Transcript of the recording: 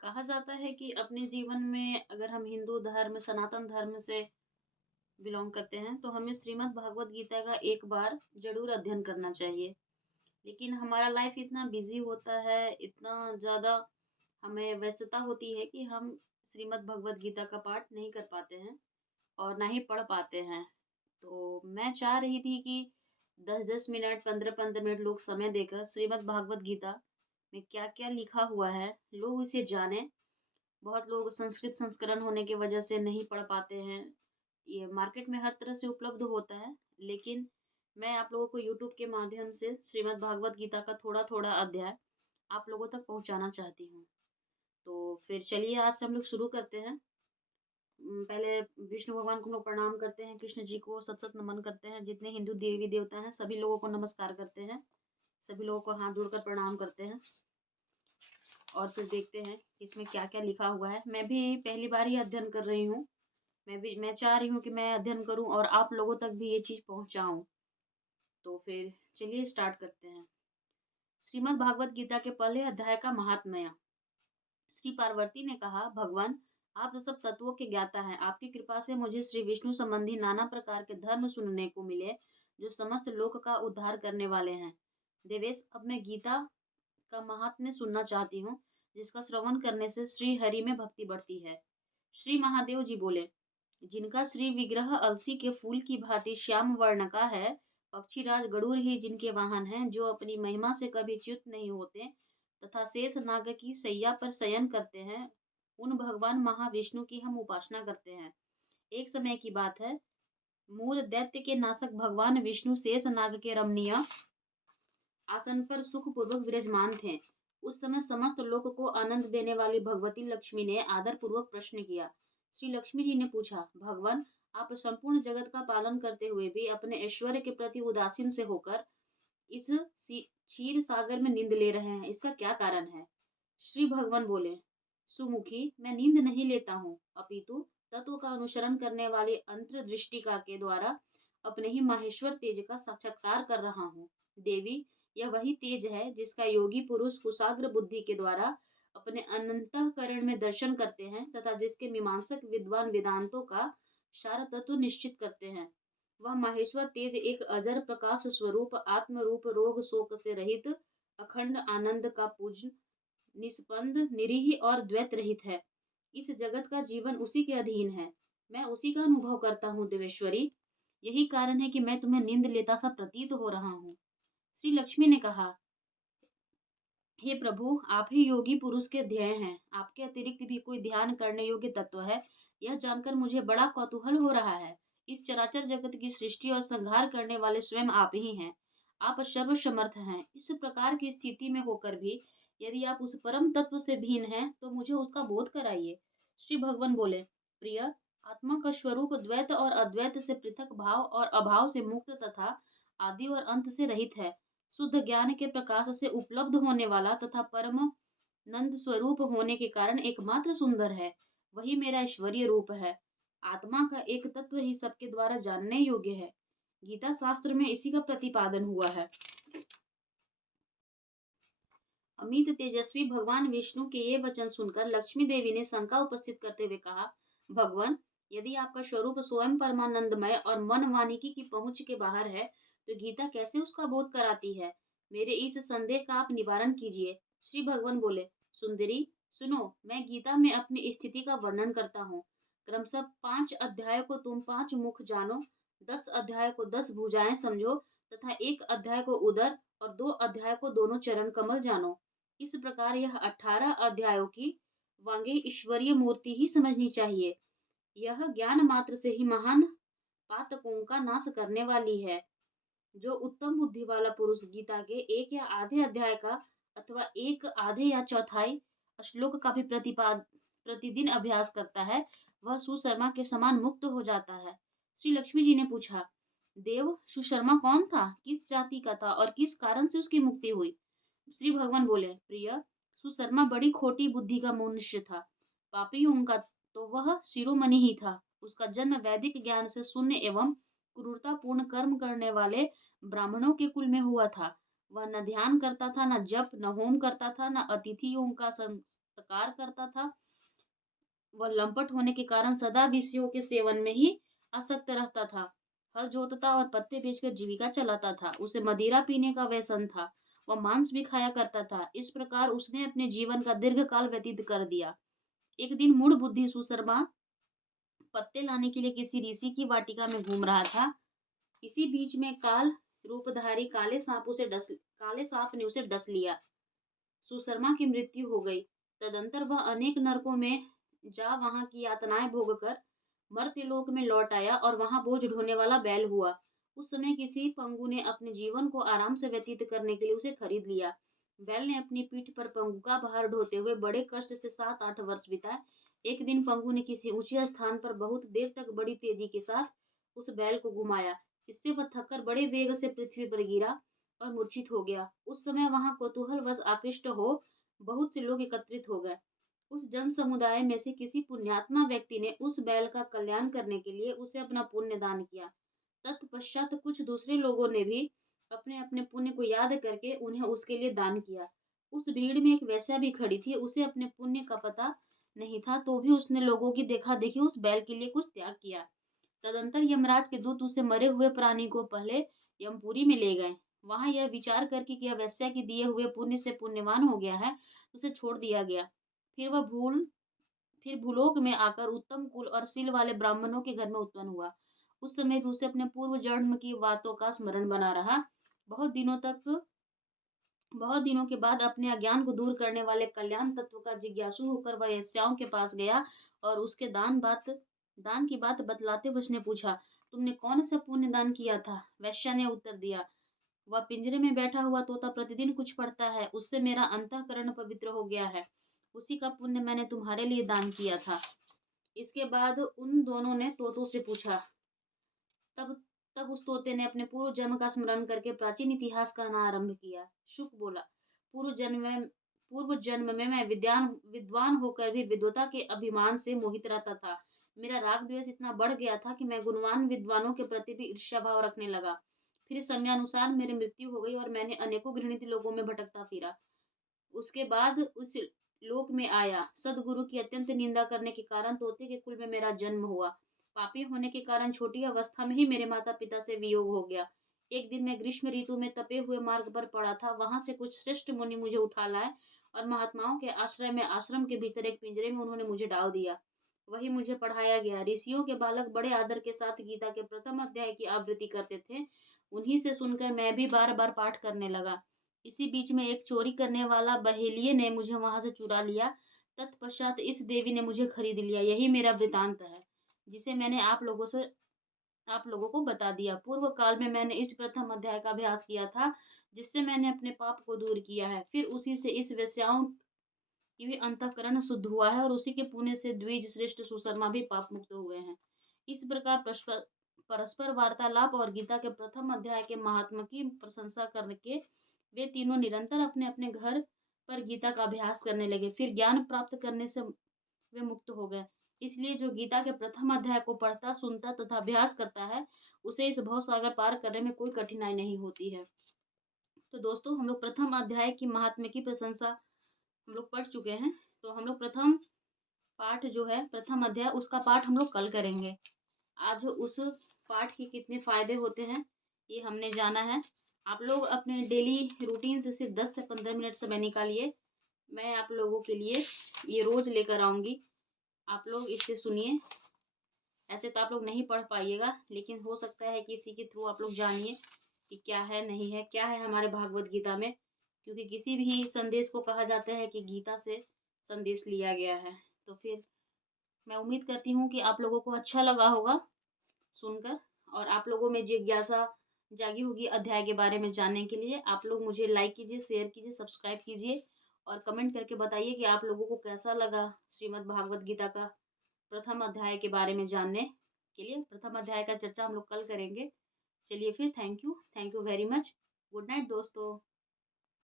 कहा जाता है कि अपने जीवन में अगर हम हिंदू धर्म, सनातन धर्म से बिलॉन्ग करते हैं, तो हमें श्रीमद् भागवत गीता का एक बार ज़रूर अध्ययन करना चाहिए। लेकिन हमारा लाइफ इतना बिज़ी होता है, इतना ज़्यादा हमें व्यस्तता होती है कि हम श्रीमद् भगवत गीता का पाठ नहीं कर पाते हैं और ना ही पढ़ पाते हैं। तो मैं चाह रही थी कि 10-10 मिनट, 15-15 मिनट लोग समय देकर श्रीमद् भागवत गीता में क्या-क्या लिखा हुआ है, लोग इसे जानें। बहुत लोग संस्कृत संस्करण होने की वजह से नहीं पढ़ पाते हैं। ये मार्केट में हर तरह से उपलब्ध होता है, लेकिन मैं आप लोगों को यूट्यूब के माध्यम से श्रीमद् भागवत गीता का थोड़ा-थोड़ा अध्याय आप लोगों तक पहुँचाना चाहती हूँ। तो फिर चलिए आज से हम लोग शुरू करते हैं। पहले विष्णु भगवान को हम लोग प्रणाम करते हैं, कृष्ण जी को सत-सत नमन करते हैं, जितने हिंदू देवी-देवता हैं सभी लोगों को नमस्कार करते हैं, सभी लोगों को हाथ जोड़कर प्रणाम करते हैं। और फिर देखते हैं कि इसमें क्या-क्या लिखा हुआ है। मैं भी पहली बार ही अध्ययन कर रही हूँ। मैं चाह रही हूँ कि मैं अध्ययन करूँ और आप लोगों तक भी ये चीज़ पहुँचाऊँ। तो फिर चलिए स्टार्ट करते हैं। श्रीमद् भागवत गीता के पहले अध्याय का महात्म्य। श्री पार्वती ने कहा, भगवान, आप सब तत्वों के ज्ञाता हैं। आपकी कृपा से मुझे श्री विष्णु संबंधी नाना प्रकार के धर्म सुनने को मिले, जो समस्त लोक का उद्धार करने वाले हैं। देवेश, अब मैं गीता का महात्म्य सुनना चाहती हूँ, जिसका श्रवण करने से श्री हरि में भक्ति बढ़ती है। श्री महादेव जी बोले, जिनका श्री विग्रह अलसी के फूल की भांति श्याम वर्ण का है, पक्षीराज गरुड़ ही जिनके वाहन हैं, जो अपनी महिमा से कभी च्युत नहीं होते तथा शेष नाग की शैया पर शयन करते हैं, उन भगवान महाविष्णु की हम उपासना करते हैं। एक समय की बात है, मूर दैत्य के नाशक भगवान विष्णु शेष नाग के रमणीय आसन पर सुखपूर्वक विराजमान थे। उस समय समस्त लोक को आनंद देने वाली भगवती लक्ष्मी ने आदर पूर्वक प्रश्न किया। श्री लक्ष्मी जी ने पूछा, भगवान, आप संपूर्ण जगत का पालन करते हुए भी अपने ऐश्वर्य के प्रति उदासीन से होकर इस क्षीर सागर में नींद ले रहे हैं, इसका क्या कारण है? श्री भगवान बोले, सुमुखी, मैं नींद नहीं लेता हूँ, अपितु तत्व का अनुसरण करने वाली अंतर्दृष्टिका के द्वारा अपने ही माहेश्वर तेज का साक्षात्कार कर रहा हूँ। देवी, यह वही तेज है जिसका योगी पुरुष कुशाग्र बुद्धि के द्वारा अपने अनंतःकरण में दर्शन करते हैं तथा जिसके मीमांसक विद्वान वेदांतों का सार तत्व निश्चित करते हैं। वह माहेश्वर तेज एक अजर प्रकाश स्वरूप आत्म रूप रोग शोक से रहित अखंड आनंद का पूज निष्पन्द निरीह और द्वैत रहित है। इस जगत का जीवन उसी के अधीन है। मैं उसी का अनुभव करता हूँ देवेश्वरी। यही कारण है कि मैं तुम्हें नींद लेता सा प्रतीत हो रहा हूँ। श्री लक्ष्मी ने कहा, हे प्रभु, आप ही योगी पुरुष के ध्येय हैं। आपके अतिरिक्त भी कोई ध्यान करने योग्य तत्व है, यह जानकर मुझे बड़ा कौतूहल हो रहा है। इस चराचर जगत की सृष्टि और संहार करने वाले स्वयं आप ही हैं। आप सर्वसमर्थ हैं। इस प्रकार की स्थिति में होकर भी यदि आप उस परम तत्व से भिन्न हैं, तो मुझे उसका बोध कराइए। श्री भगवान बोले, प्रिय, आत्मा का स्वरूप द्वैत और अद्वैत से पृथक भाव और अभाव से मुक्त तथा आदि और अंत से रहित है। शुद्ध ज्ञान के प्रकाश से उपलब्ध होने वाला तथा परम नंद स्वरूप होने के कारण एकमात्र सुंदर है। वही मेरा ऐश्वर्य रूप है। आत्मा का एक तत्व ही सबके द्वारा जानने योग्य है। गीता शास्त्र में इसी का प्रतिपादन हुआ है। अमित तेजस्वी भगवान विष्णु के ये वचन सुनकर लक्ष्मी देवी ने शंका उपस्थित करते हुए कहा, भगवान, यदि आपका स्वरूप स्वयं परमानंदमय और मन वानिकी की पहुंच के बाहर है, तो गीता कैसे उसका बोध कराती है? मेरे इस संदेह का आप निवारण कीजिए। श्री भगवान बोले, सुंदरी, सुनो, मैं गीता में अपनी स्थिति का वर्णन करता हूँ। क्रमशः 5 अध्याय को तुम 5 मुख जानो, 10 अध्याय को 10 भुजाएं समझो तथा 1 अध्याय को उदर और 2 अध्याय को दोनों चरण कमल जानो। इस प्रकार यह 18 अध्यायों की वांगे ईश्वरीय मूर्ति ही समझनी चाहिए। यह ज्ञान मात्र से ही महान पातकों का नाश करने वाली है। जो उत्तम बुद्धि वाला पुरुष गीता के एक या आधे अध्याय का अथवा एक आधे या चौथाई श्लोक का भी प्रतिदिन अभ्यास करता है, वह सुशर्मा के समान मुक्त हो जाता है। श्री लक्ष्मी जी ने पूछा, देव, सुशर्मा कौन था, किस जाति का था और किस कारण से उसकी मुक्ति हुई? श्री भगवान बोले, प्रिय, सुशर्मा बड़ी खोटी बुद्धि का मनुष्य था। पापियों का तो वह शिरोमणि ही था। उसका जन्म वैदिक ज्ञान से शून्य एवं क्रूरतापूर्ण कर्म करने वाले ब्राह्मणों के कुल में हुआ था। वह न ध्यान करता था, न जप, न होम करता था, न अतिथियों का काश्तकार करता था। वह लंपट होने के कारण सदा विषयों के सेवन में ही आसक्त रहता था। हल जोतता और पत्ते बेचकर जीविका चलाता था। उसे मदिरा पीने का व्यसन था। वह मांस भी खाया करता था। इस प्रकार उसने अपने जीवन का दीर्घकाल व्यतीत कर दिया। एक दिन मूढ़ बुद्धि सुशर्मा पत्ते लाने के लिए किसी ऋषि की वाटिका में घूम रहा था। इसी बीच में काल रूपधारी काले सांप ने उसे डस लिया। सुशर्मा की मृत्यु हो गई। तदंतर वह अनेक नरकों में जा वहां की यातनाएं भोगकर मर्त्यलोक में लौट आया और वहां बोझ ढोने वाला बैल हुआ। उस समय किसी पंगु ने अपने जीवन को आराम से व्यतीत करने के लिए उसे खरीद लिया। बैल ने अपनी पीठ पर पंगु का भार ढोते हुए बड़े कष्ट से 7-8 वर्ष बिताए। एक दिन पंगु ने किसी ऊंचे स्थान पर बहुत देर तक बड़ी तेजी के साथ उस बैल को घुमाया। इससे वह थककर बड़े वेग से पृथ्वी पर गिरा और मूर्छित हो गया। उस समय वहां कौतूहलवश आकृष्ट हो बहुत से लोग एकत्रित हो गए। उस जन समुदाय में से किसी पुण्यात्मा व्यक्ति ने उस बैल का कल्याण करने के लिए उसे अपना पुण्य दान किया। तत्पश्चात कुछ दूसरे लोगों ने भी अपने अपने पुण्य को याद करके उन्हें उसके लिए दान किया। उस भीड़ में एक वेश्या भी खड़ी थी। उसे अपने पुण्य का पता नहीं था, तो भी उसने लोगों की देखा देखी उस बैल के लिए कुछ त्याग किया। तदंतर यमराज के दूत उसे मरे हुए प्राणी को पहले यमपुरी में ले गए। वहां यह विचार करके कि यह वेश्या के दिए हुए पुण्य से पुण्यवान हो गया है, उसे छोड़ दिया गया। फिर वह फिर भूलोक में आकर उत्तम कुल और शील वाले ब्राह्मणों के घर में उत्पन्न हुआ। उस समय भी उसे अपने पूर्व जन्म की बातों का स्मरण बना रहा। बहुत दिनों के बाद अपने अज्ञान को दूर करने वाले कल्याण तत्व का जिज्ञासु होकर वह वेश्याओं के पास गया और उसके दान की बात बतलाते हुए उसने पूछा, तुमने कौन सा पुण्य दान किया था? वैश्या ने उत्तर दिया, वह पिंजरे में बैठा हुआ तोता प्रतिदिन कुछ पढ़ता है, उससे मेरा अंतःकरण पवित्र हो गया है। उसी का पुण्य मैंने तुम्हारे लिए दान किया था। इसके बाद उन दोनों ने तोतों से पूछा। तब तब उस तोते ने अपने पूर्व जन्म का स्मरण करके प्राचीन इतिहास कहना आरंभ किया। शुक बोला, पूर्व जन्म में मैं विद्वान होकर भी विद्वता के अभिमान से मोहित रहता था। मेरा राग द्वेष इतना बढ़ गया था कि मैं गुणवान विद्वानों के प्रति भी ईर्ष्या भाव रखने लगा। फिर समयानुसार मेरी मृत्यु हो गई और मैंने अनेकों घृणित लोगों में भटकता फिरा। उसके बाद उस लोक में आया। सदगुरु की अत्यंत निंदा करने के कारण तोते के कुल में मेरा जन्म हुआ। पापी होने के कारण छोटी अवस्था में ही मेरे माता पिता से वियोग हो गया। एक दिन मैं ग्रीष्म ऋतु में तपे हुए मार्ग पर पड़ा था। वहां से कुछ श्रेष्ठ मुनि मुझे उठा लाए और महात्माओं के आश्रय में आश्रम के भीतर एक पिंजरे में उन्होंने मुझे डाल दिया। वही मुझे पढ़ाया गया। ऋषियों के बालक बड़े आदर के साथ गीता के प्रथम अध्याय की आवृत्ति करते थे। उन्हीं से सुनकर मैं भी बार बार पाठ करने लगा। इसी बीच में एक चोरी करने वाला बहेलिये ने मुझे वहां से चुरा लिया। तत्पश्चात इस देवी ने मुझे खरीद लिया। यही मेरा वृतांत है, जिसे मैंने आप लोगों को बता दिया। पूर्व काल में मैंने इस प्रथम अध्याय का अभ्यास किया था, जिससे मैंने अपने पाप को दूर किया है। फिर उसी से इस वेश्याओं की भी अंतःकरण शुद्ध हुआ है और उसी के पुण्य से द्विज श्रेष्ठ सुशर्मा भी पाप मुक्त हुए हैं। इस प्रकार परस्पर वार्तालाप और गीता के प्रथम अध्याय के महात्मा की प्रशंसा करके वे तीनों निरंतर अपने अपने घर पर गीता का अभ्यास करने लगे। फिर ज्ञान प्राप्त करने से वे मुक्त हो गए। इसलिए जो गीता के प्रथम अध्याय को पढ़ता, सुनता तथा अभ्यास करता है, उसे इस भव सागर पार करने में कोई कठिनाई नहीं होती है। तो दोस्तों, हम लोग प्रथम अध्याय की महात्म्य की प्रशंसा हम लोग पढ़ चुके हैं। तो हम लोग प्रथम पाठ जो है, प्रथम अध्याय, उसका पाठ हम लोग कल करेंगे। आज उस पाठ के कितने फायदे होते हैं ये हमने जाना है। आप लोग अपने डेली रूटीन से सिर्फ 10 से 15 मिनट समय निकालिए। मैं आप लोगों के लिए ये रोज लेकर आऊंगी। आप लोग इसे सुनिए। ऐसे तो आप लोग नहीं पढ़ पाइएगा, लेकिन हो सकता है कि इसी के थ्रू आप लोग जानिए कि क्या है, नहीं है, क्या है हमारे भागवत गीता में। क्योंकि किसी भी संदेश को कहा जाता है कि गीता से संदेश लिया गया है। तो फिर मैं उम्मीद करती हूँ कि आप लोगों को अच्छा लगा होगा सुनकर, और आप लोगों में जिज्ञासा जागी होगी अध्याय के बारे में जानने के लिए। आप लोग मुझे लाइक कीजिए, शेयर कीजिए, सब्सक्राइब कीजिए और कमेंट करके बताइए कि आप लोगों को कैसा लगा श्रीमद् भागवत गीता का प्रथम अध्याय के बारे में जानने के लिए। प्रथम अध्याय का चर्चा हम लोग कल करेंगे। चलिए फिर, thank you very much. Good night दोस्तों।